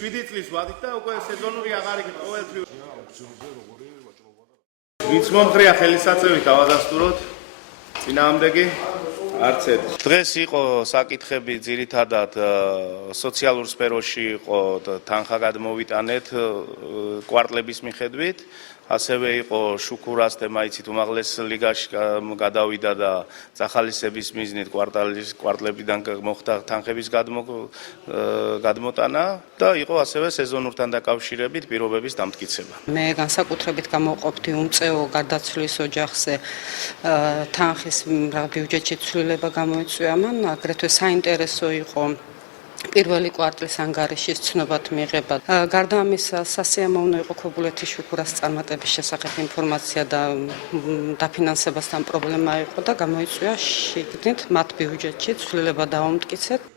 7 წლის ვადით და უკვე სეზონური აღარ იქნება ყოველთვის. ვინც მომხრია ხელისაწევით ავადასტუროთ წინააღმდეგი არც ერთ. დღეს იყო საკითხები ძირითადად სოციალურ სფეროში იყო თანხა გადმოვიტანეთ კვარტლების მიხედვით. ასევე იყო შუქურას თემა იცით უმაღლეს ლიგაში გადავიდა და წახალისების მიზნით კვარტლებიდან მოხდა თანხების გადმოტანა და იყო ასევე სეზონურთან დაკავშირებით პირობების დამტკიცება. მე განსაკუთრებით გამოვყოფდი უმწეო გარდაცვლის ოჯახზე თანხის ბიუჯეტში ცვლილება გამოიწვია მან, აგრეთვე საინტერესო იყო პირველი კვარტლის ანგარიშის ცნობად მიღება. გარდა ამისა, სასიამოვნო იყო ქობულეთის შუქურას წარმატების შესახებ ინფორმაცია და დაფინანსებასთან პრობლემა იყო და გამოიწვია შიგნით მათ ბიუჯეტში ცვლილება დაუმტკიცეთ.